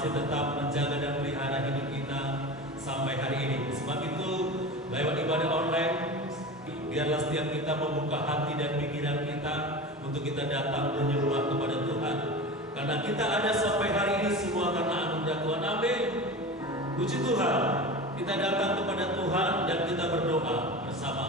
masih tetap menjaga dan melihara hidup kita sampai hari ini. Sebab itu, lewat ibadah online, biarlah setiap kita membuka hati dan pikiran kita untuk kita datang menyembah kepada Tuhan. Karena kita ada sampai hari ini semua karena anugerah Tuhan. Amin. Puji Tuhan. Kita datang kepada Tuhan dan kita berdoa bersama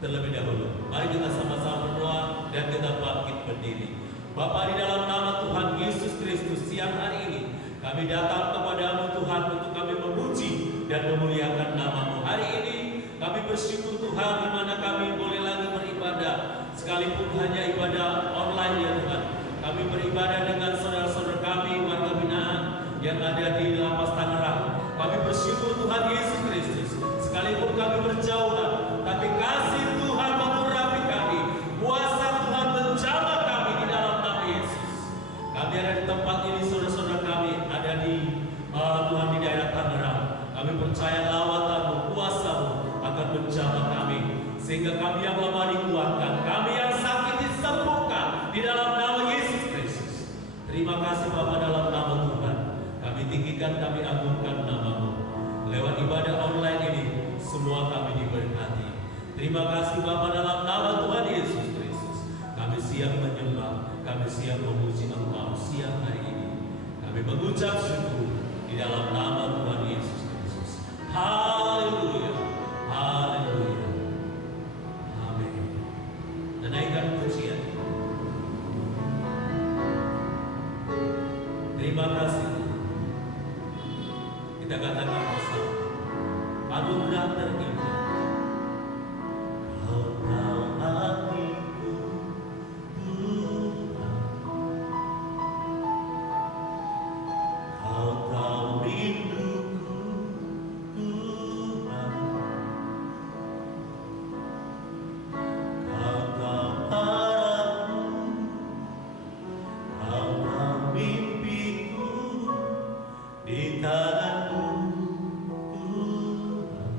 terlebih dahulu. Mari kita sama-sama berdoa dan kita bangkit berdiri. Bapa, di dalam nama Tuhan Yesus Kristus, siang hari ini kami datang kepadamu Tuhan untuk kami memuji dan memuliakan nama-Mu. Hari ini kami bersyukur Tuhan di mana kami boleh lagi beribadah, sekalipun hanya ibadah online ya Tuhan. Kami beribadah dengan saudara-saudara kami warga binaan yang ada di Lapas Tangerang. Kami bersyukur Tuhan Yesus Kristus, sekalipun kami berjauhan, tapi kasih Tuhan mengurapi kami, kuasa Tuhan menjamah kami di dalam nama Yesus. Kami ada di tempat ini, saudara-saudara kami ada di Tuhan di daerah Tangerang. Kami percaya lawatan-Mu, kuasa-Mu akan menjamah kami, sehingga kami yang lemah dikuatkan, kami yang sakit disembuhkan di dalam nama Yesus Kristus. Terima kasih Bapa dalam nama Tuhan. Kami tinggikan, kami agungkan nama-Mu. Lewat ibadah online ini, semua kami diberkati. Terima kasih Bapa dalam nama Tuhan Yesus Kristus. Kami siap menyembah, kami siap memuji Engkau siang hari ini. Kami mengucap syukur di dalam nama Tuhan Yesus Kristus. Haleluya, haleluya, amin. Dan naikkan pujian. Terima kasih. Kita katakan bersama, anugerah terindah. Kau tahu hatiku, Tuhan. Kau tahu rinduku, Tuhan. Kau tahu harapku, Kau tahu mimpiku di tangan-Mu, Tuhan.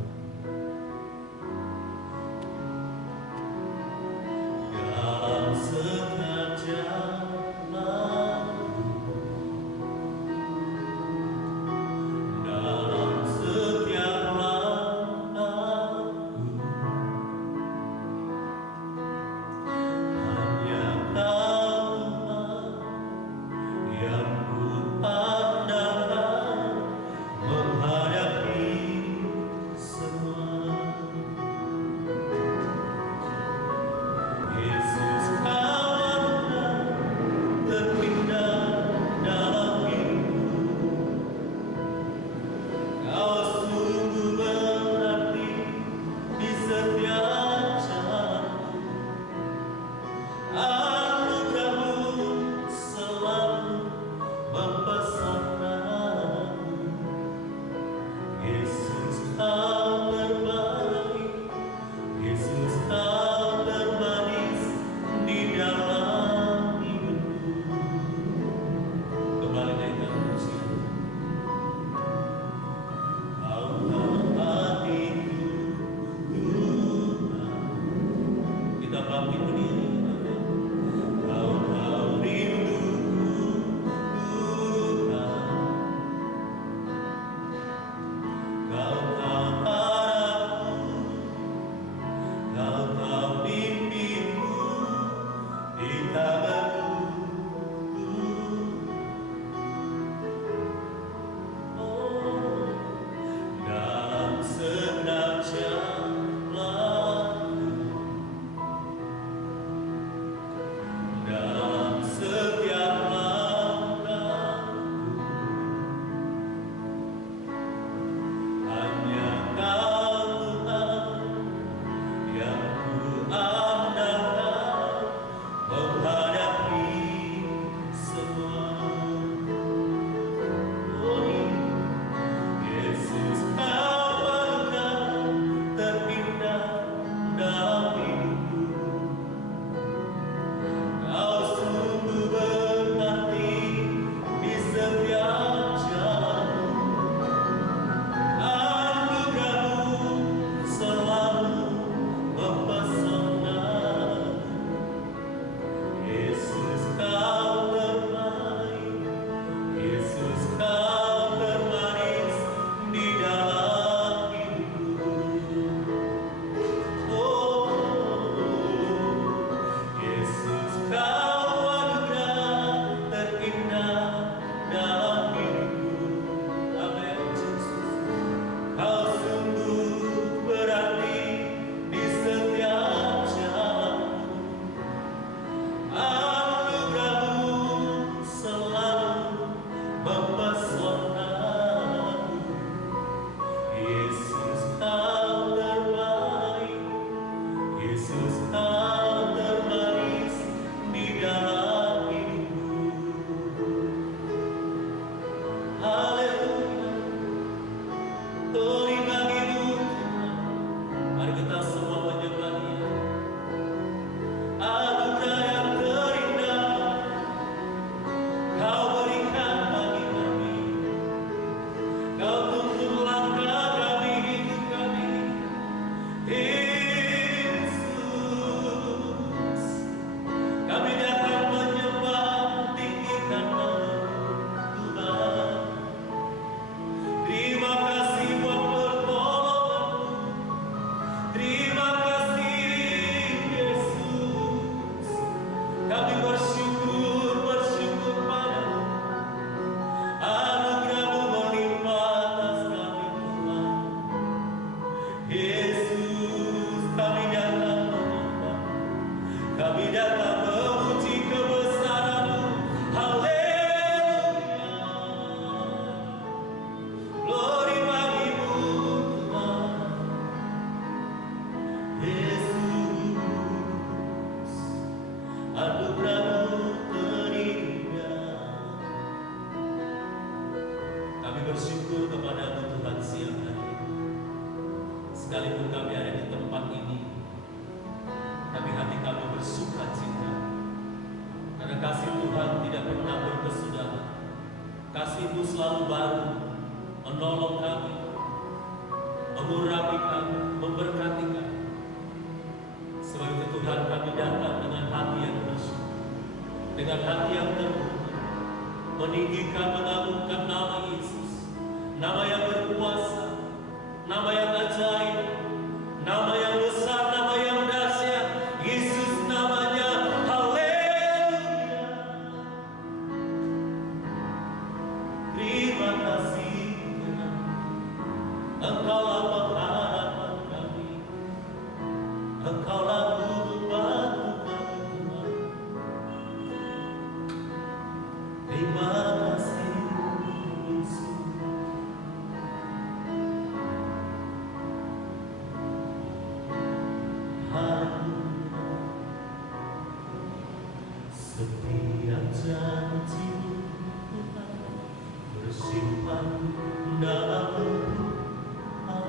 Dalam setiap jalanku, dalam setiap langkahku, hanya Kau Tuhan yang kuandalkan menghadapi semua. Yesus, Kau anugerah terindah dalam hidupku. Kau sungguh berarti di setiap jalanku. Anugerah-Mu selalu mempesona aku. Yesus, Kau terbaik, Yesus, Kau termanis di dalam hidupku. Kembali naikkan pujian. Kau tahu hatiku, Tuhan. Kita bangkit berdiri. Kau tahu rinduku, Tuhan. Kau tahu Glory bagimu Tuhan. Mari kita semua menyembah Dia. Anugerah yang terindah Kau berikan bagi kami. Kau tuntun langkah kami, hidup kami. Yesus, kami datang menyembah, tinggikan nama-Mu Tuhan. Terima kasih buat pertolongan-Mu. Terima kasih Yesus. Kami bersyukur padamu. Anugerah-Mu melimpah atas kami Tuhan. Yesus, kami datang menyembah. Kami datang memuji kebesaran-Mu. Haleluya. Glory bagimu Tuhan. Yesus, anugerah-Mu terindah. Kami bersyukur kepada-Mu Tuhan siang hari ini. Sekalipun kami ada di tempat ini, tapi hati kami bersuka cita. Karena kasih Tuhan tidak pernah berkesudahan. Kasih-Mu selalu baru, menolong kami, mengurapi kami, memberkati kami. Sebab itu Tuhan, kami datang dengan hati yang bersyukur, dengan hati yang terbuka, meninggikan, mengagungkan nama Yesus, nama yang berkuasa, nama yang ajaib, nama yang besar, nama yang dahsyat. Yesus namanya. Haleluya. Terima kasih Tuhan. Engkaulah pengharapan kami. Engkaulah guru batu kami Tuhan. Terima kasih Yesus. Setiap janji-Mu Tuhan bersimpan dalam hati.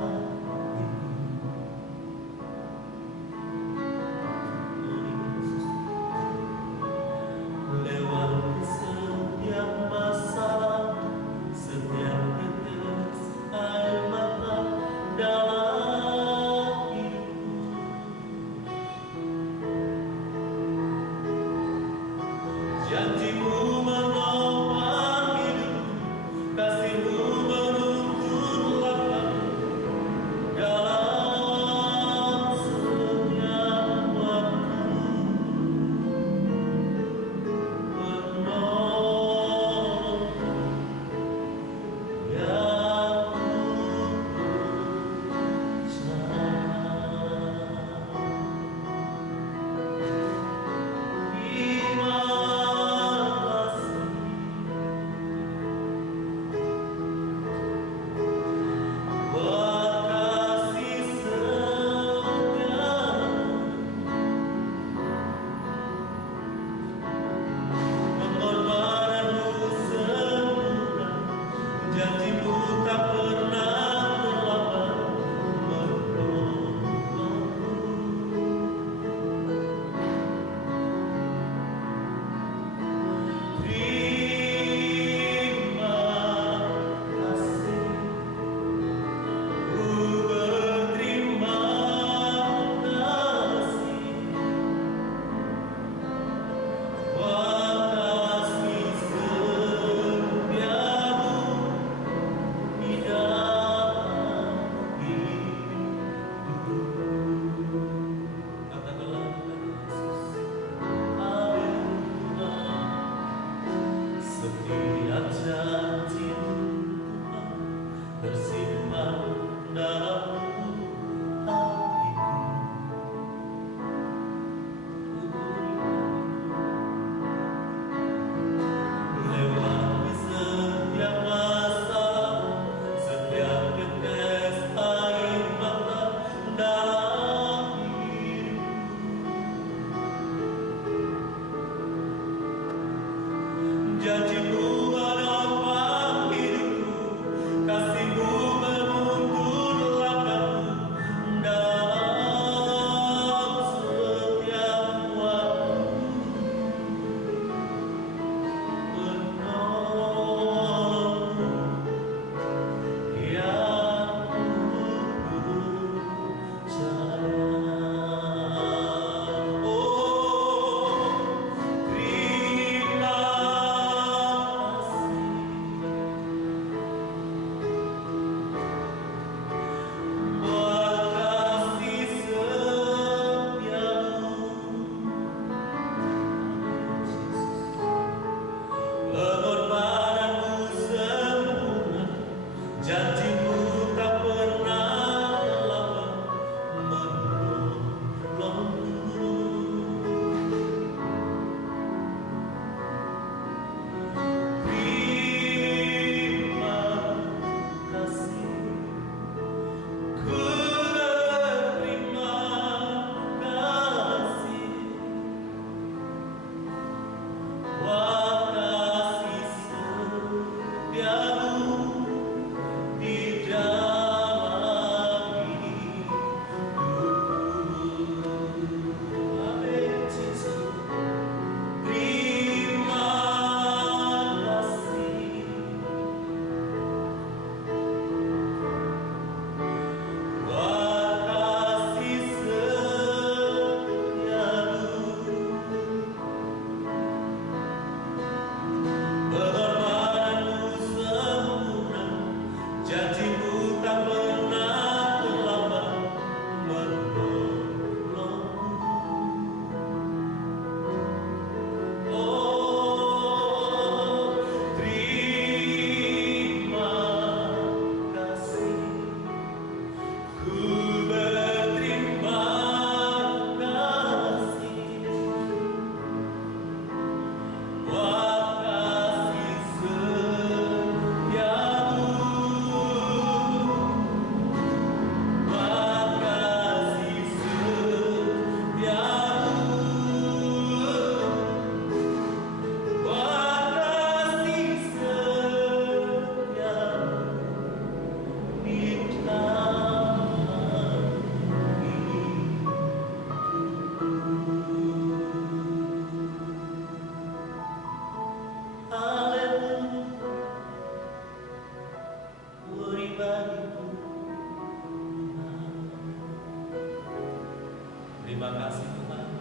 Terima kasih Tuhan,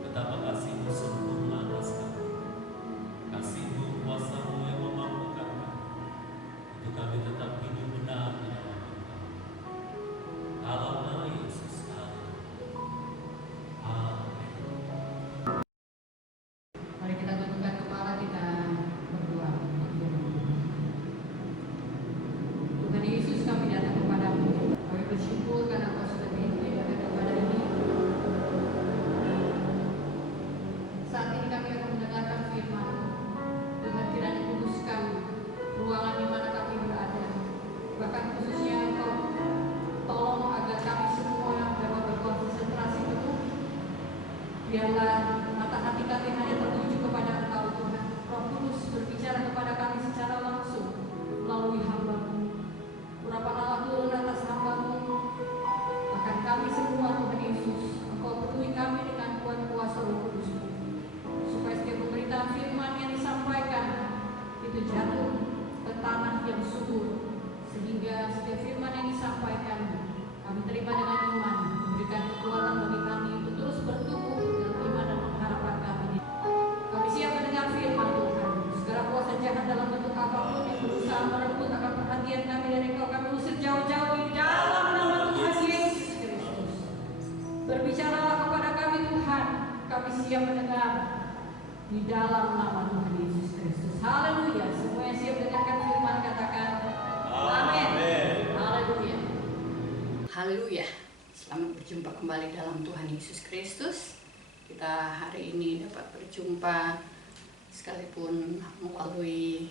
betapa kasih-Mu sempurna atas kami. Kasih-Mu, kuasa-Mu yang memampukan kami untuk kami tetap hidup benar di dalam Engkau. Dalam nama Yesus, amin. Mari kita tundukkan kepala, kita berdoa. Tuhan Yesus, kami datang kepadamu. Kami bersyukur karena Kau sudah mengizinkan kami kepada ini. Saat ini kami akan mendengarkan firman. Tuhan, kiranya kuduskan ruangan di mana kami berada. Bahkan khususnya Engkau tolong agar kami semua dapat berkonsentrasi penuh. Biarlah mata hati kami hanya tertuju kepada Engkau, Tuhan. Roh Kudus berbicara kepada kami secara langsung melalui hamba-Mu. Urapanlah turun atas hamba-Mu, akan kami semua, Tuhan Yesus. Engkau penuhi kami dengan kuasa Roh Kudus-Mu, supaya setiap pemberitaan firman yang disampaikan itu jatuh ke tanah yang subur, sehingga setiap firman yang disampaikan kami terima dengan iman, memberikan kekuatan bagi kami untuk terus bertumbuh dalam iman dan pengharapan kami. Kami siap mendengar firman Tuhan. Segala kuasa jahat dalam bentuk apapun yang berusaha merebut akan perhatian kami dari Engkau, kami usir jauh-jauh di dalam nama Tuhan Yesus Kristus. Berbicaralah kepada kami Tuhan, kami siap mendengar di dalam nama Tuhan Yesus Kristus. Haleluya. Semua yang siap dengarkan firman katakan amin. Haleluya. Haleluya. Selamat berjumpa kembali dalam Tuhan Yesus Kristus. Kita hari ini dapat berjumpa sekalipun melalui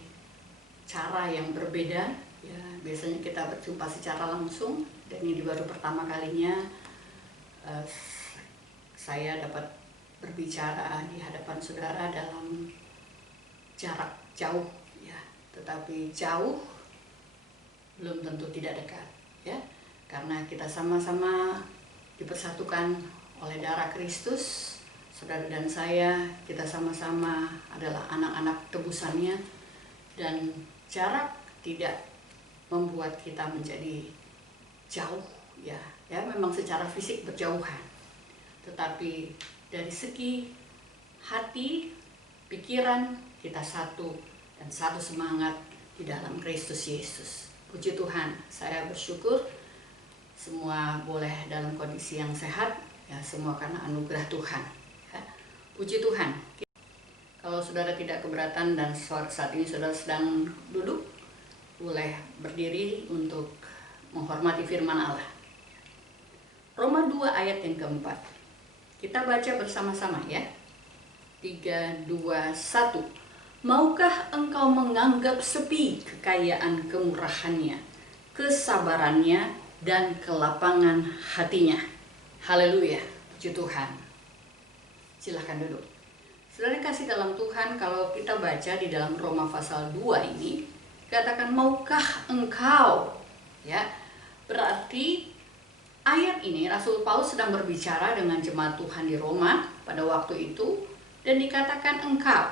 cara yang berbeda. Ya, biasanya kita berjumpa secara langsung, dan ini baru pertama kalinya saya dapat berbicara di hadapan saudara dalam jarak jauh, ya. Tetapi jauh belum tentu tidak dekat, ya. Karena kita sama-sama dipersatukan oleh darah Kristus. Saudara dan saya, kita sama-sama adalah anak-anak tebusannya, dan jarak tidak membuat kita menjadi jauh, ya. Ya, memang secara fisik berjauhan, tetapi dari segi hati, pikiran, kita satu dan satu semangat di dalam Kristus Yesus. Puji Tuhan, saya bersyukur semua boleh dalam kondisi yang sehat, ya, semua karena anugerah Tuhan, ya. Puji Tuhan. Kalau saudara tidak keberatan dan saat ini saudara sedang duduk, boleh berdiri untuk menghormati firman Allah. Roma 2 ayat yang keempat. Kita baca bersama-sama, ya. 3, 2, 1. Maukah engkau menganggap sepi kekayaan kemurahannya, kesabarannya, dan kelapangan hatinya? Haleluya, puji Tuhan. Silahkan duduk. Saudara kasih dalam Tuhan, kalau kita baca di dalam Roma pasal 2 ini, katakan maukah engkau, ya. Berarti ayat ini Rasul Paulus sedang berbicara dengan jemaat Tuhan di Roma pada waktu itu, dan dikatakan engkau,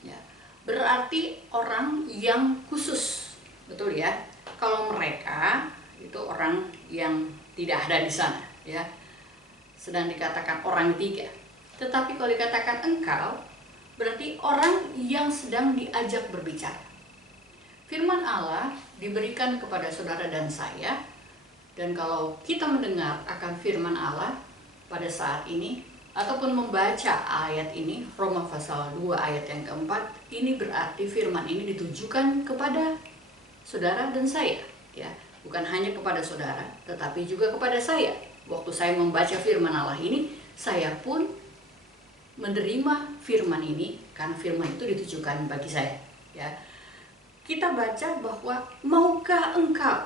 ya. Berarti orang yang khusus, betul ya. Kalau mereka itu orang yang tidak ada di sana, ya. Sedang dikatakan orang ketiga. Tetapi kalau dikatakan engkau, berarti orang yang sedang diajak berbicara. Firman Allah diberikan kepada saudara dan saya, dan kalau kita mendengar akan firman Allah pada saat ini, ataupun membaca ayat ini, Roma pasal 2 ayat yang keempat, ini berarti firman ini ditujukan kepada saudara dan saya, ya. Bukan hanya kepada saudara, tetapi juga kepada saya. Waktu saya membaca firman Allah ini, saya pun menerima firman ini karena firman itu ditujukan bagi saya, ya. Kita baca bahwa maukah engkau,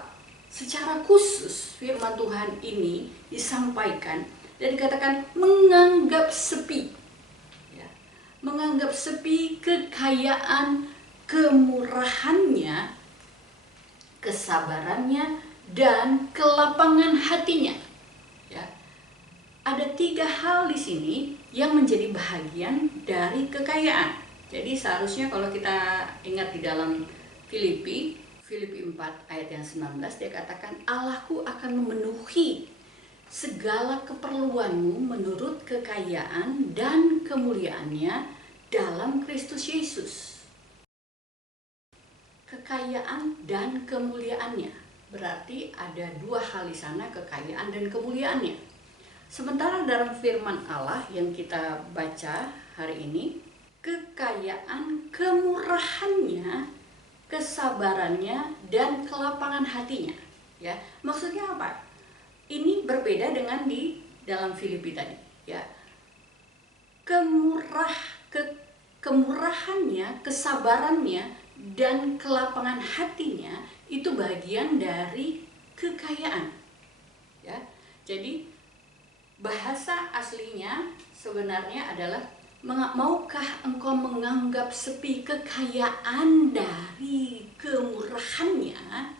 secara khusus firman Tuhan ini disampaikan dan dikatakan menganggap sepi, ya. Menganggap sepi kekayaan kemurahannya, kesabarannya, dan kelapangan hatinya, ya. Ada 3 hal di sini yang menjadi bahagian dari kekayaan. Jadi seharusnya kalau kita ingat di dalam Filipi 4 ayat yang 19, dia katakan Allahku akan memenuhi segala keperluanmu menurut kekayaan dan kemuliaannya dalam Kristus Yesus. Kekayaan dan kemuliaannya, berarti ada dua hal di sana, kekayaan dan kemuliaannya. Sementara dalam firman Allah yang kita baca hari ini, kekayaan, kemurahannya, kesabarannya, dan kelapangan hatinya. Ya, maksudnya apa? Ini berbeda dengan di dalam Filipi tadi. Ya, kemurahannya, kesabarannya, dan kelapangan hatinya itu bagian dari kekayaan. Ya, jadi bahasa aslinya sebenarnya adalah, maukah engkau menganggap sepi kekayaan dari kemurahannya,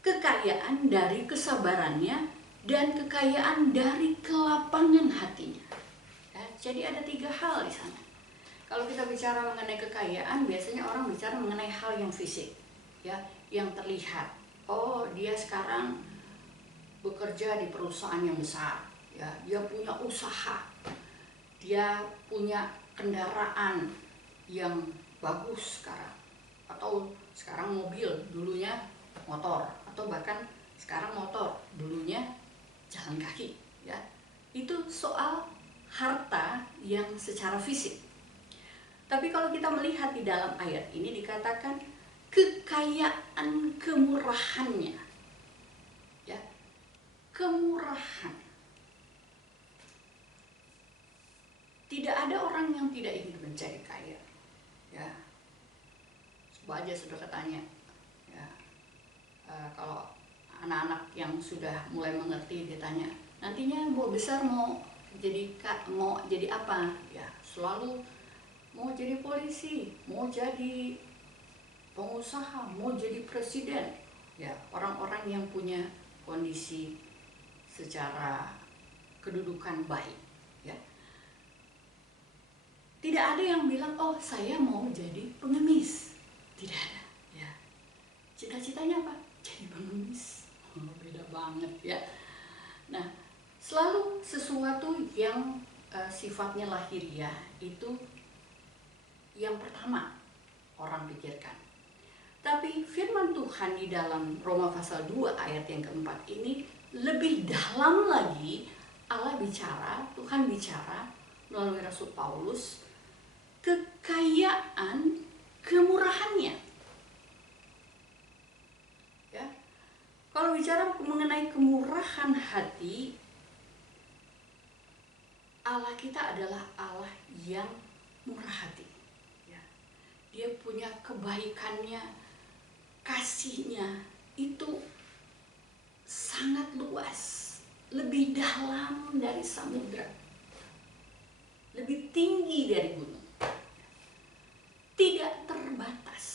kekayaan dari kesabarannya, dan kekayaan dari kelapangan hatinya. Ya, jadi ada tiga hal di sana. Kalau kita bicara mengenai kekayaan, biasanya orang bicara mengenai hal yang fisik, ya, yang terlihat. Oh, dia sekarang bekerja di perusahaan yang besar, ya, dia punya usaha, dia punya kendaraan yang bagus sekarang, atau sekarang mobil, dulunya motor, atau bahkan sekarang motor, dulunya jalan kaki, ya. Itu soal harta yang secara fisik. Tapi kalau kita melihat di dalam ayat ini dikatakan kekayaan kemurahannya, ya, kemurahan. Tidak ada orang yang tidak ingin mencari kaya, ya. Coba aja saudara tanya, ya, kalau anak-anak yang sudah mulai mengerti ditanya, nantinya mau besar mau jadi apa? Ya, selalu mau jadi polisi, mau jadi pengusaha, mau jadi presiden. Ya, orang-orang yang punya kondisi secara kedudukan baik, ya. Tidak ada yang bilang, oh saya mau jadi pengemis. Tidak ada, ya. Cita-citanya apa? Jadi pengemis. Oh, beda banget, ya. Nah, selalu sesuatu yang sifatnya lahiriah itu yang pertama orang pikirkan. Tapi firman Tuhan di dalam Roma pasal 2 ayat yang keempat ini lebih dalam lagi. Allah bicara, Tuhan bicara melalui Rasul Paulus, kekayaan kemurahannya. Ya. Kalau bicara mengenai kemurahan hati, Allah kita adalah Allah yang murah hati. Ya. Dia punya kebaikannya, kasihnya itu sangat luas, lebih dalam dari samudra, lebih tinggi dari gunung, tidak terbatas.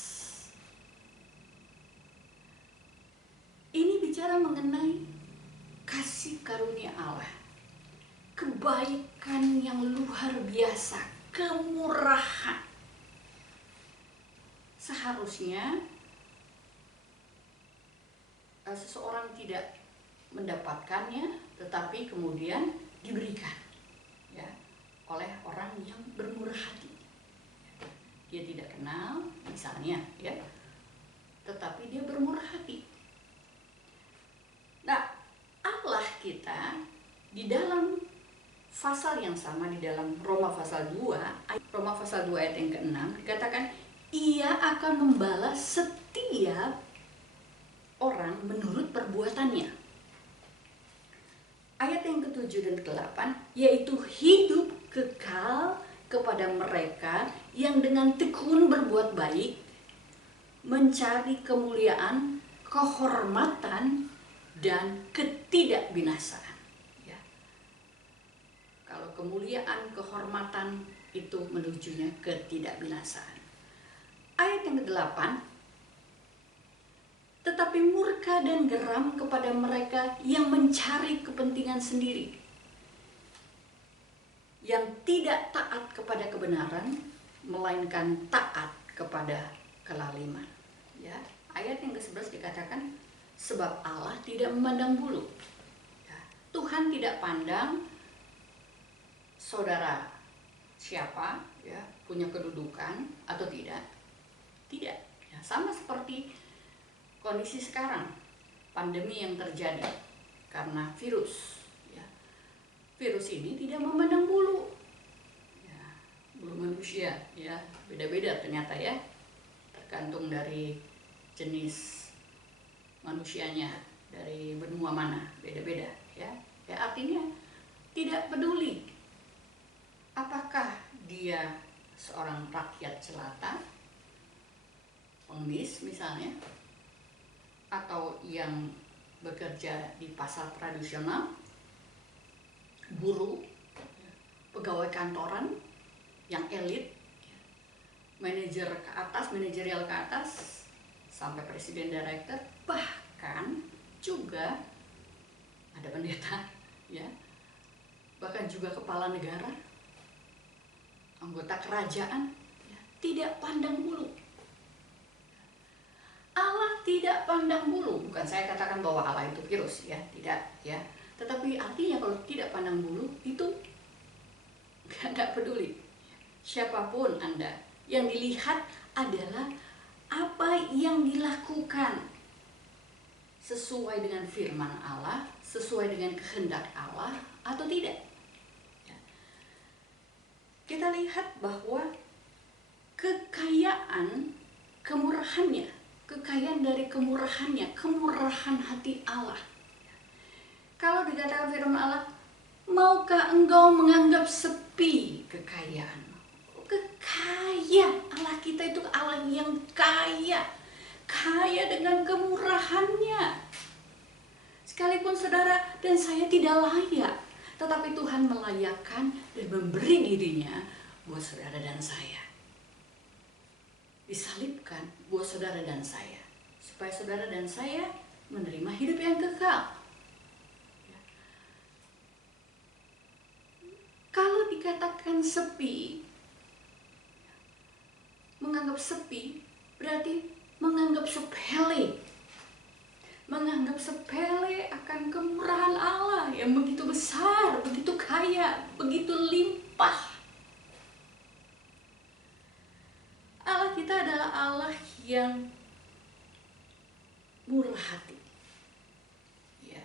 Ini bicara mengenai kasih karunia Allah, kebaikan yang luar biasa, kemurahan. Seharusnya seseorang tidak mendapatkannya, tetapi kemudian diberikan, ya, oleh orang yang bermurah hati. Dia tidak kenal, misalnya, ya, tetapi dia bermurah hati. Nah, Allah kita di dalam pasal yang sama, di dalam Roma pasal 2 ayat yang ke-6 dikatakan, ia akan membalas setiap orang menurut perbuatannya. Ayat yang ke-7 dan ke-8, yaitu hidup kekal kepada mereka yang dengan tekun berbuat baik, mencari kemuliaan, kehormatan, dan ketidakbinasaan. Ya. Kalau kemuliaan, kehormatan itu menujunya ketidakbinasaan. Ayat yang ke-8, tetapi murka dan geram kepada mereka yang mencari kepentingan sendiri, yang tidak taat kepada kebenaran, melainkan taat kepada kelaliman. Ya, ayat yang ke-11 dikatakan, sebab Allah tidak memandang bulu. Ya, Tuhan tidak pandang saudara siapa, ya, punya kedudukan atau tidak. Tidak. Ya, sama seperti kondisi sekarang, pandemi yang terjadi karena virus. Ya. Virus ini tidak memandang bulu. Ya, bulu manusia, ya, beda-beda ternyata ya, tergantung dari jenis manusianya, dari benua mana, beda-beda ya. Ya, artinya tidak peduli apakah dia seorang rakyat jelata, pengemis misalnya, atau yang bekerja di pasar tradisional, buruh, pegawai kantoran yang elit, manajer ke atas, manajerial ke atas, sampai presiden, direktur, bahkan juga ada pendeta, ya, bahkan juga kepala negara, anggota kerajaan, ya, tidak pandang bulu. Allah tidak pandang bulu. Bukan saya katakan bahwa Allah itu virus, ya, tidak, ya. Tetapi artinya kalau tidak pandang bulu itu nggak peduli siapapun Anda. Yang dilihat adalah apa yang dilakukan sesuai dengan firman Allah, sesuai dengan kehendak Allah atau tidak. Ya. Kita lihat bahwa kekayaan kemurahannya, kekayaan dari kemurahannya, kemurahan hati Allah. Kalau dikatakan firman Allah, maukah engkau menganggap sepi kekayaan? Kekaya, Allah kita itu Allah yang kaya, kaya dengan kemurahannya. Sekalipun saudara dan saya tidak layak, tetapi Tuhan melayakkan dan memberi dirinya buat saudara dan saya. Disalibkan buat saudara dan saya, supaya saudara dan saya menerima hidup yang kekal. Kalau dikatakan sepi, menganggap sepi berarti menganggap sepele. Menganggap sepele akan kemurahan Allah yang begitu besar, begitu kaya, begitu limpah. Allah kita adalah Allah yang murah hati. Ya.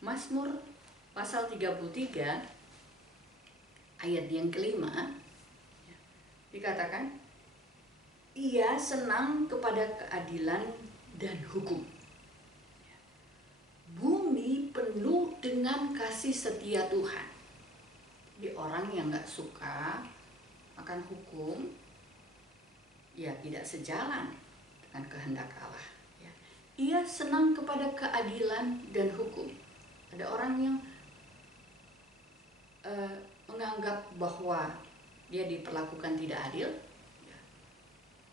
Mazmur pasal 33 ayat yang kelima dikatakan, ia senang kepada keadilan dan hukum. Bumi penuh dengan kasih setia Tuhan. Di orang yang gak suka akan hukum, ya tidak sejalan dengan kehendak Allah. Ia senang kepada keadilan dan hukum. Ada orang yang menganggap bahwa dia diperlakukan tidak adil.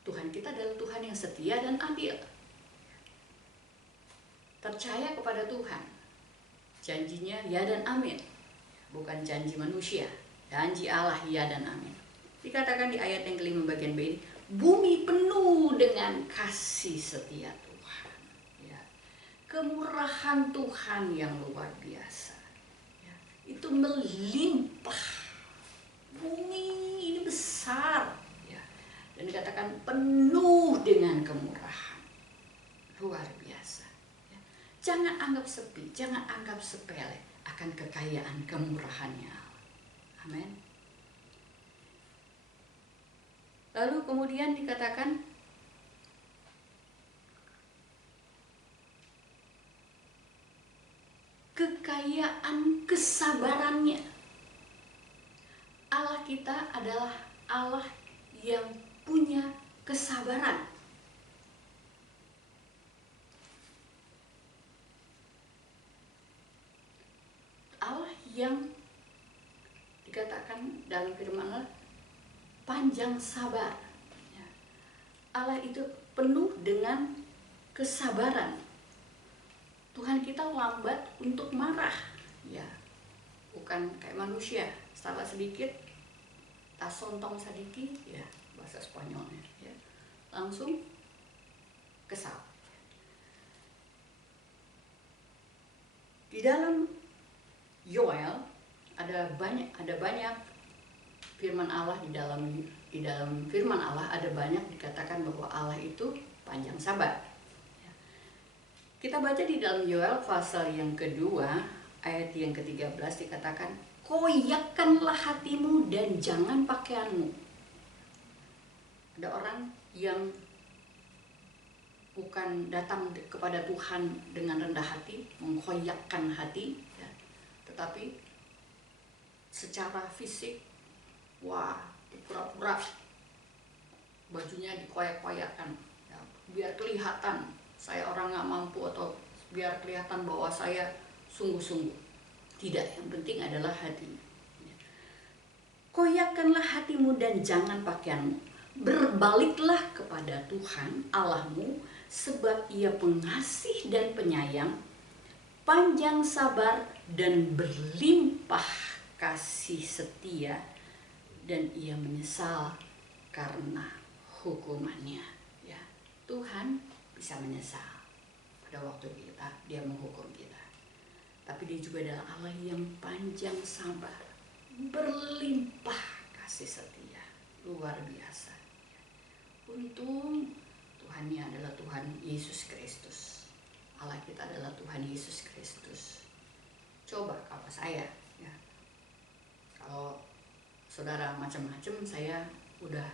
Tuhan kita adalah Tuhan yang setia dan adil. Percaya kepada Tuhan. Janjinya ya dan amin. Bukan janji manusia. Janji Allah ya dan amin. Dikatakan di ayat yang kelima bagian B, bumi penuh dengan kasih setia Tuhan. Ya. Kemurahan Tuhan yang luar biasa. Ya. Itu melimpah. Bumi ini besar. Dan dikatakan penuh dengan kemurahan. Luar biasa. Jangan anggap sepi, jangan anggap sepele akan kekayaan kemurahannya. Amin. Lalu kemudian dikatakan kekayaan kesabarannya. Allah kita adalah Allah yang punya kesabaran. Allah yang dikatakan dalam firman Allah panjang sabar. Allah itu penuh dengan kesabaran. Tuhan kita lambat untuk marah, ya, bukan kayak manusia, salah sedikit, tasontong sedikit, ya, bahasa Spanyolnya, ya, langsung kesal. dalam Yoel ada banyak firman Allah, di dalam firman Allah ada banyak dikatakan bahwa Allah itu panjang sabar. Kita baca di dalam Yoel pasal yang kedua ayat yang ke-13 dikatakan, koyakkanlah hatimu dan jangan pakaianmu. Ada orang yang bukan datang kepada Tuhan dengan rendah hati, mengkoyakkan hati, ya, tetapi secara fisik, wah, pura-pura bajunya dikoyak-koyakkan, ya, biar kelihatan saya orang nggak mampu, atau biar kelihatan bahwa saya sungguh-sungguh. Tidak, yang penting adalah hatinya. Koyakkanlah hatimu dan jangan pakaianmu. Berbaliklah kepada Tuhan Allahmu, sebab Ia pengasih dan penyayang, panjang sabar dan berlimpah kasih setia, dan Ia menyesal karena hukumannya. Ya, Tuhan bisa menyesal pada waktu Dia menghukum kita. Tapi Dia juga adalah Allah yang panjang sabar, berlimpah kasih setia, luar biasa. Untung Tuhannya adalah Tuhan Yesus Kristus. Allah kita adalah Tuhan Yesus Kristus. Coba kalau saya, ya, kalau saudara macam-macam, saya udah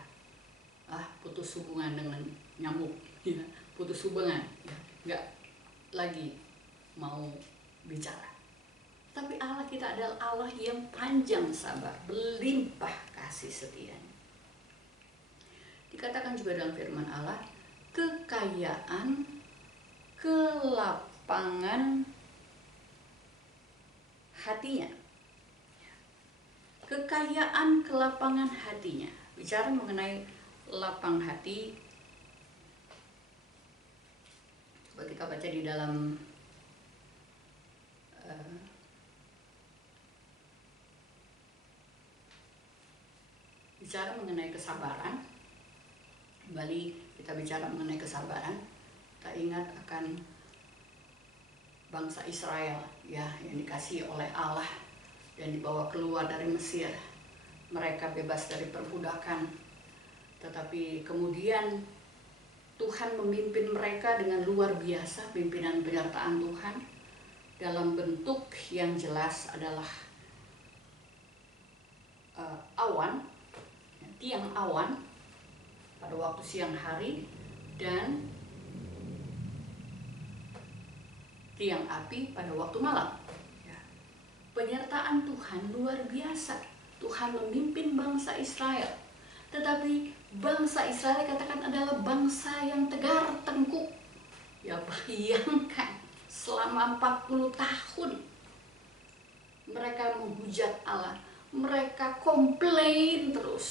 putus hubungan dengan nyamuk, ya, putus hubungan, ya, nggak lagi mau bicara. Tapi Allah kita adalah Allah yang panjang sabar, berlimpah kasih setianya. Dikatakan juga dalam firman Allah, kekayaan, kelapangan hatinya. Kekayaan, kelapangan hatinya. Bicara mengenai lapang hati, coba kita baca di dalam bicara mengenai kesabaran. Kembali kita bicara mengenai kesabaran, kita ingat akan bangsa Israel, ya, yang dikasihi oleh Allah dan dibawa keluar dari Mesir. Mereka bebas dari perbudakan, tetapi kemudian Tuhan memimpin mereka dengan luar biasa, pimpinan penyertaan Tuhan dalam bentuk yang jelas adalah awan, tiang awan pada waktu siang hari, dan tiang api pada waktu malam. Ya. Penyertaan Tuhan luar biasa. Tuhan memimpin bangsa Israel. Tetapi bangsa Israel katakan adalah bangsa yang tegar tengkuk. Ya, bayangkan selama 40 tahun mereka menghujat Allah. Mereka komplain terus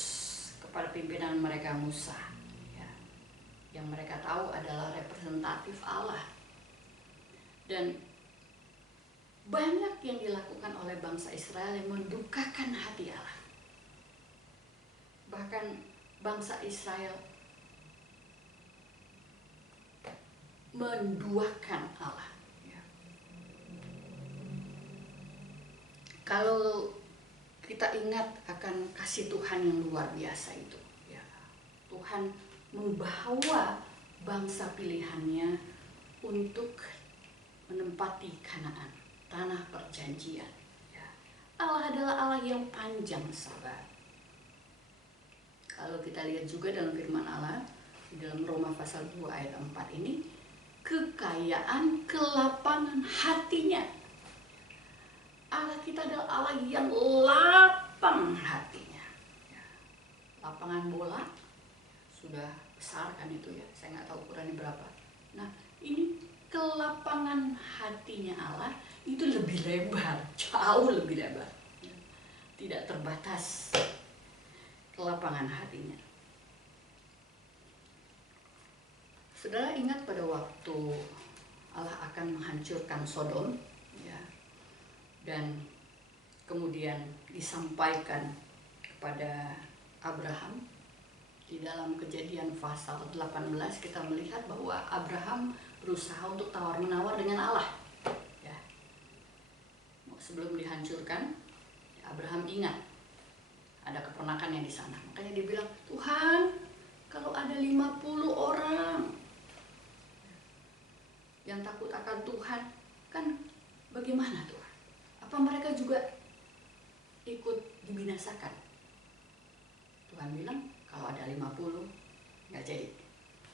kepada pimpinan mereka Musa, ya, yang mereka tahu adalah representatif Allah. Dan banyak yang dilakukan oleh bangsa Israel yang mendukakan hati Allah. Bahkan bangsa Israel menduakan Allah, ya. Kalau kita ingat akan kasih Tuhan yang luar biasa itu, ya. Tuhan membawa bangsa pilihannya untuk menempati Kanaan, tanah perjanjian, ya. Allah adalah Allah yang panjang sabar. Kalau kita lihat juga dalam firman Allah di dalam Roma pasal 2 ayat 4 ini, kekayaan, kelapangan hatinya. Allah kita adalah Allah yang lapang hatinya, ya. Lapangan bola sudah besar kan itu, ya, saya nggak tahu ukurannya berapa. Nah, ini kelapangan hatinya Allah itu lebih lebar, jauh lebih lebar, ya. Tidak terbatas kelapangan hatinya. Saudara ingat pada waktu Allah akan menghancurkan Sodom, ya, dan kemudian disampaikan kepada Abraham. Di dalam Kejadian pasal 18 kita melihat bahwa Abraham berusaha untuk tawar-menawar dengan Allah, ya. sebelum dihancurkan, Abraham ingat ada keponakannya di sana. Makanya dia bilang, Tuhan, kalau ada 50 orang yang takut akan Tuhan, kan bagaimana Tuhan? Apa mereka juga ikut dibinasakan? Tuhan bilang, kalau ada 50, nggak jadi.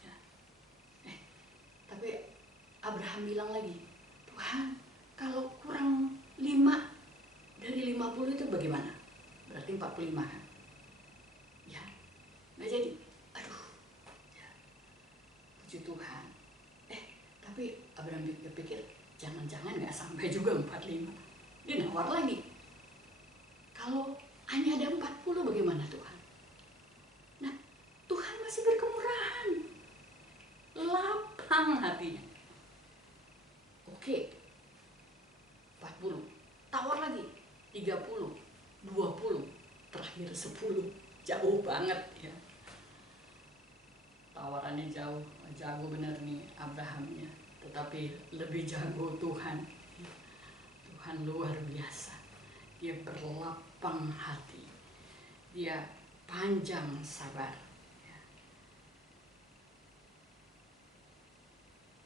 Ya. Tapi Abraham bilang lagi, Tuhan, kalau kurang 5 dari 50 itu bagaimana? Berarti 45 kan? Ya, nggak jadi. Aduh, ya. Puji Tuhan. Tapi Abraham pikir, jangan-jangan nggak sampai juga 45. Dia nawar lagi. Kalau hanya ada 40 bagaimana Tuhan? Nah, Tuhan masih berkemurahan. Lapang hatinya. Oke, 40. Tawar lagi, 30, 20, terakhir 10. Jauh banget ya. Tawarannya jauh, jago benar nih Abrahamnya. Tetapi lebih jago Tuhan. Tuhan luar biasa. Dia berlapang hati. Dia panjang sabar.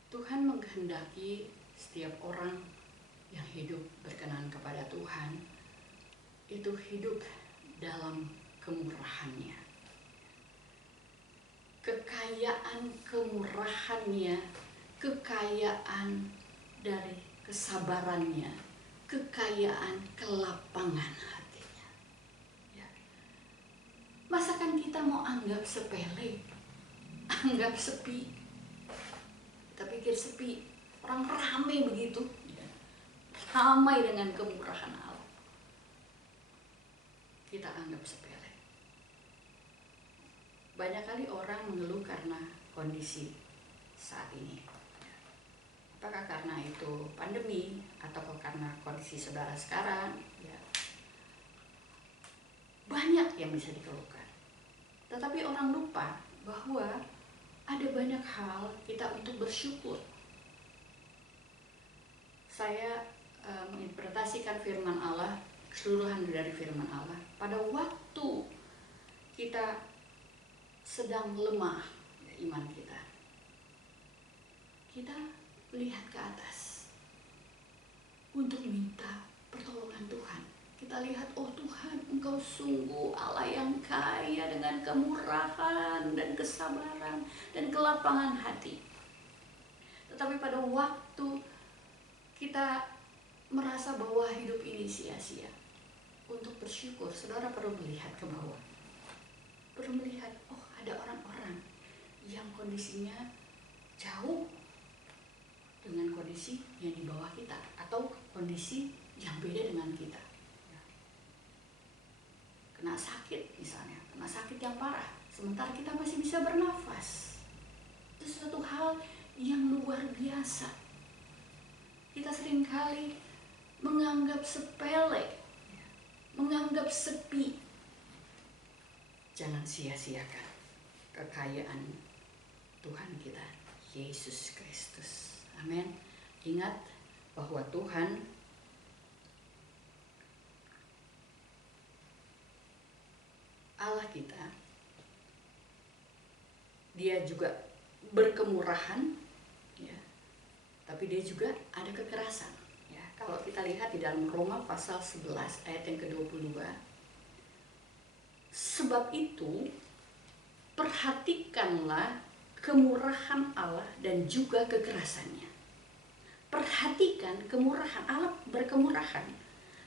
Tuhan menghendaki setiap orang yang hidup berkenan kepada Tuhan itu hidup dalam kemurahannya. Kekayaan kemurahannya, kekayaan dari kesabarannya, kekayaan kelapangan hatinya. Ya. Masakan kita mau anggap sepele, anggap sepi. Kita pikir sepi, orang ramai begitu. Ya. Ramai dengan kemurahan Allah. Kita anggap sepele. Banyak kali orang mengeluh karena kondisi saat ini. Apakah karena itu pandemi atau karena kondisi saudara sekarang? Ya. Banyak yang bisa dikeluhkan. Tetapi orang lupa bahwa ada banyak hal kita untuk bersyukur. Saya menginterpretasikan firman Allah, keseluruhan dari firman Allah. Pada waktu kita sedang lemah iman kita, kita lihat ke atas untuk minta pertolongan Tuhan. Kita lihat, oh Tuhan, Engkau sungguh Allah yang kaya dengan kemurahan dan kesabaran dan kelapangan hati. Tetapi pada waktu kita merasa bahwa hidup ini sia-sia, untuk bersyukur, saudara perlu melihat ke bawah. Perlu melihat, oh ada orang-orang yang kondisinya jauh dengan kondisi yang di bawah kita, atau kondisi yang beda dengan kita. Kena sakit misalnya, kena sakit yang parah, sementara kita masih bisa bernafas. Itu suatu hal yang luar biasa. Kita seringkali menganggap sepele, menganggap sepi. Jangan sia-siakan kekayaan Tuhan kita, Yesus Kristus. Amin. Ingat bahwa Tuhan Allah kita, Dia juga berkemurahan, ya, tapi Dia juga ada kekerasan. Ya, kalau kita lihat di dalam Roma pasal 11 ayat yang ke-22, sebab itu perhatikanlah kemurahan Allah dan juga kekerasannya. Perhatikan kemurahan Allah, berkemurahan,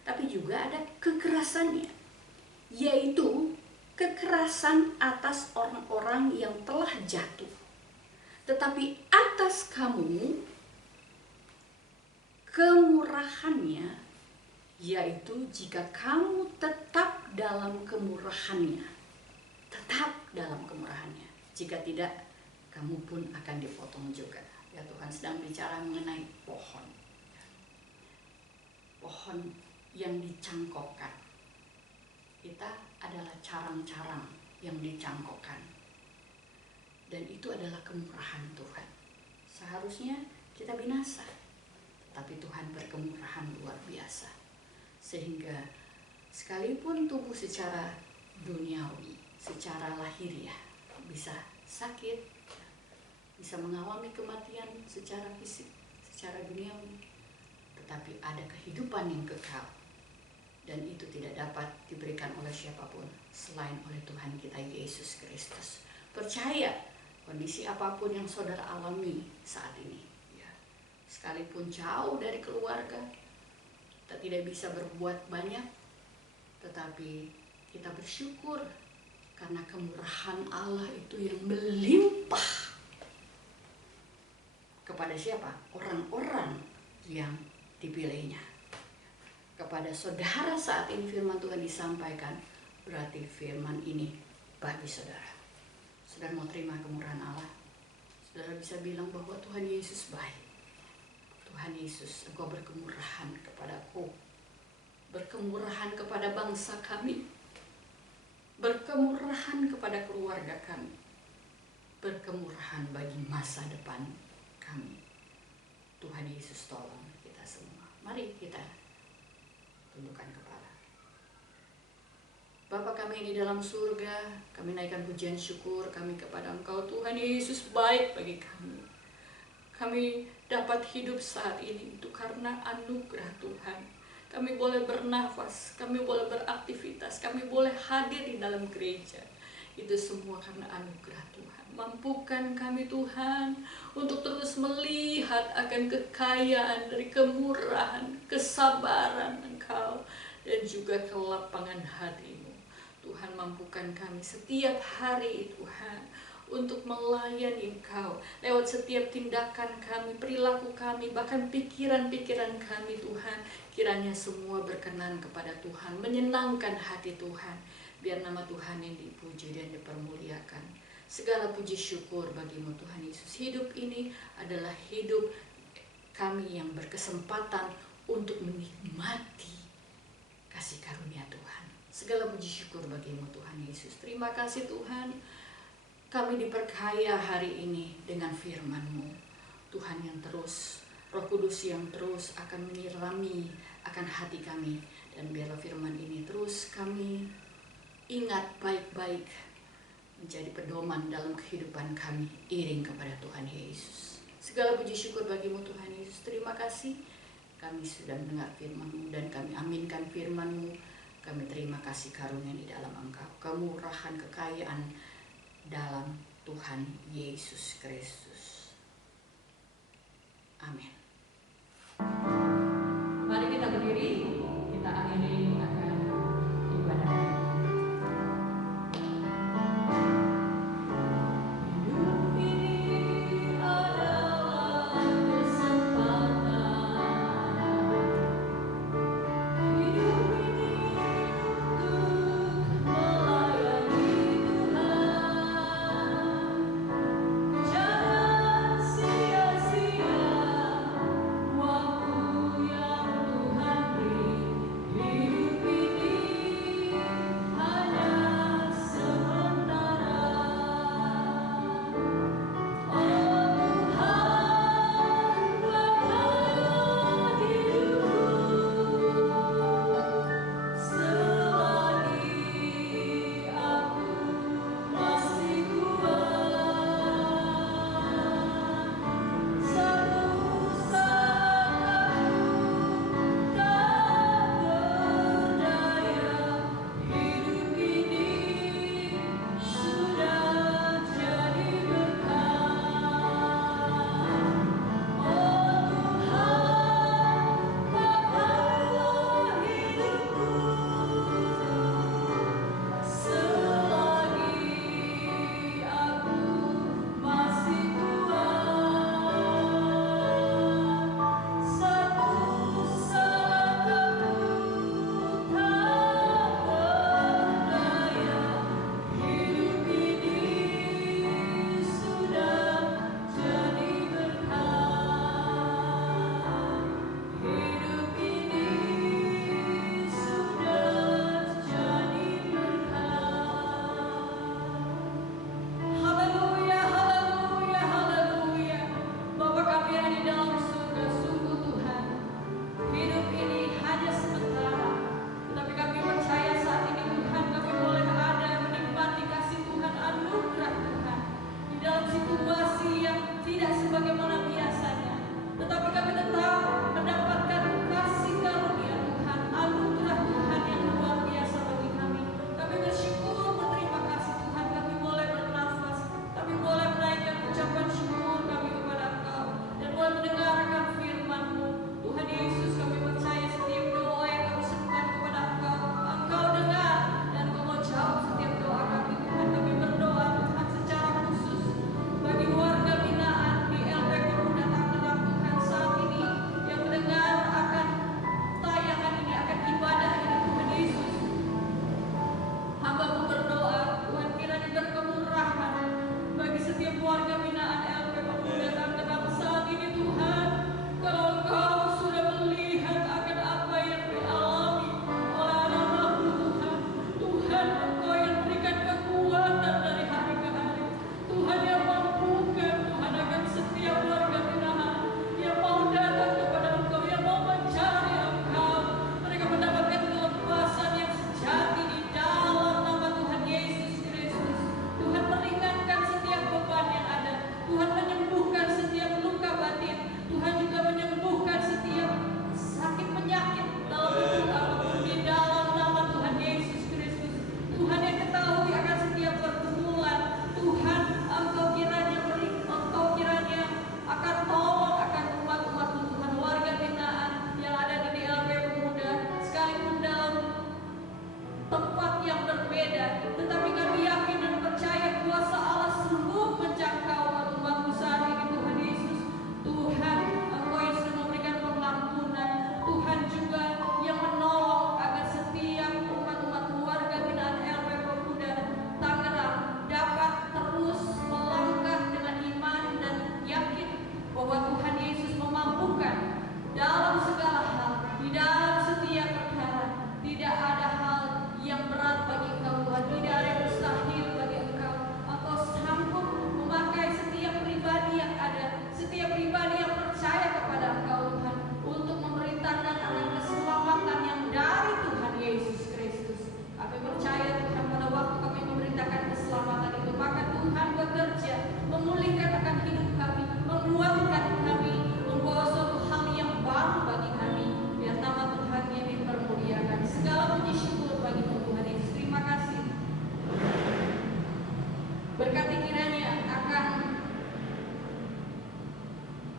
tapi juga ada kekerasannya, yaitu kekerasan atas orang-orang yang telah jatuh. Tetapi atas kamu kemurahannya, yaitu jika kamu tetap dalam kemurahannya. Tetap dalam kemurahannya. Jika tidak, kamu pun akan dipotong juga. Ya, Tuhan sedang bicara mengenai pohon. Pohon yang dicangkokkan. Kita adalah carang-carang yang dicangkokkan. Dan itu adalah kemurahan Tuhan. Seharusnya kita binasa, tapi Tuhan berkemurahan luar biasa. sehingga sekalipun tubuh secara duniawi, secara lahiriah bisa sakit, bisa mengalami kematian secara fisik, secara duniawi, tetapi ada kehidupan yang kekal, dan itu tidak dapat diberikan oleh siapapun selain oleh Tuhan kita Yesus Kristus. Percaya kondisi apapun yang saudara alami saat ini, ya, sekalipun jauh dari keluarga, kita tidak bisa berbuat banyak, tetapi kita bersyukur karena kemurahan Allah itu yang melimpah kepada siapa? Orang-orang yang dipilihnya. Kepada saudara saat ini firman Tuhan disampaikan, berarti firman ini bagi saudara. Saudara mau terima kemurahan Allah, saudara bisa bilang bahwa Tuhan Yesus baik. Tuhan Yesus, Engkau berkemurahan kepadaku, berkemurahan kepada bangsa kami, berkemurahan kepada keluarga kami, berkemurahan bagi masa depan kami. Tuhan Yesus tolong kita semua. Mari kita tundukkan kepala. Bapa kami yang di dalam surga, kami naikkan pujian syukur kami kepada Engkau. Tuhan Yesus baik bagi kami. Kami dapat hidup saat ini itu karena anugerah Tuhan. Kami boleh bernafas, kami boleh beraktivitas, kami boleh hadir di dalam gereja. Itu semua karena anugerah Tuhan. Mampukan kami Tuhan untuk terus melihat akan kekayaan dari kemurahan, kesabaran Engkau, dan juga kelapangan hati-Mu. Tuhan, mampukan kami setiap hari Tuhan untuk melayani Engkau lewat setiap tindakan kami, perilaku kami, bahkan pikiran-pikiran kami Tuhan. Kiranya semua berkenan kepada Tuhan, menyenangkan hati Tuhan. Biar nama Tuhan yang dipuji dan dipermuliakan. Segala puji syukur bagi-Mu Tuhan Yesus. Hidup ini adalah hidup kami yang berkesempatan untuk menikmati kasih karunia Tuhan. Segala puji syukur bagi-Mu Tuhan Yesus. Terima kasih Tuhan. Kami diperkaya hari ini dengan firman-Mu. Tuhan yang terus, Roh Kudus yang terus akan menyirami akan hati kami. Dan biarlah firman ini terus kami ingat baik-baik, menjadi pedoman dalam kehidupan kami, iring kepada Tuhan Yesus. Segala puji syukur bagi-Mu Tuhan Yesus. Terima kasih kami sudah mendengar firman-Mu dan kami aminkan firman-Mu. Kami terima kasih karunia di dalam Engkau, kemurahan, kekayaan dalam Tuhan Yesus Kristus. Amin. Mari kita berdiri, kita akhiri akan ibadah. Jangan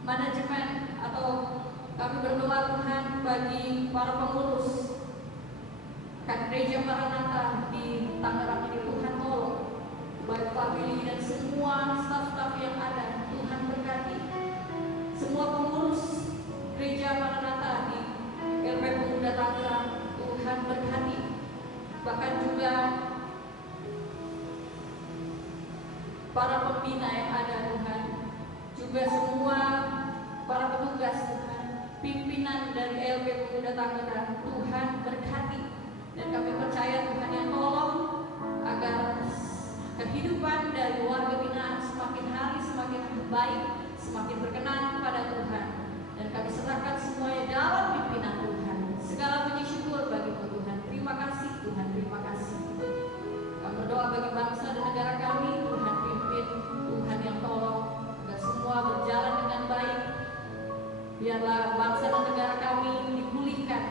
manajemen, atau kami berdoa Tuhan bagi para pengurus Gereja Maranatha di Tangerang ini. Tuhan tolong baik family dan semua staf-staf yang ada, Tuhan berkati semua pengurus Gereja Maranatha di LP Pemuda Tangerang, Tuhan berkati, bahkan juga para pembina yang ada Tuhan, juga semua para petugas Tuhan, pimpinan dari LP Pemuda Tangerang, Tuhan berkati. Dan kami percaya Tuhan yang tolong agar kehidupan dari warga binaan semakin hari semakin baik, semakin berkenan kepada Tuhan. Dan kami serahkan semuanya dalam pimpinan Tuhan. Segala puji syukur bagi Tuhan. Terima kasih Tuhan, terima kasih. Kami berdoa bagi bangsa dan negara kami, Tuhan pimpin, Tuhan yang tolong agar semua berjalan dengan baik. Biarlah bangsa dan negara kami dipulihkan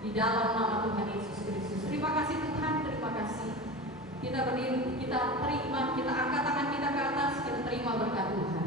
di dalam nama Tuhan Yesus Kristus. Terima kasih Tuhan, terima kasih. Kita berdiri, kita terima, kita angkat tangan kita ke atas, kita terima berkat Tuhan.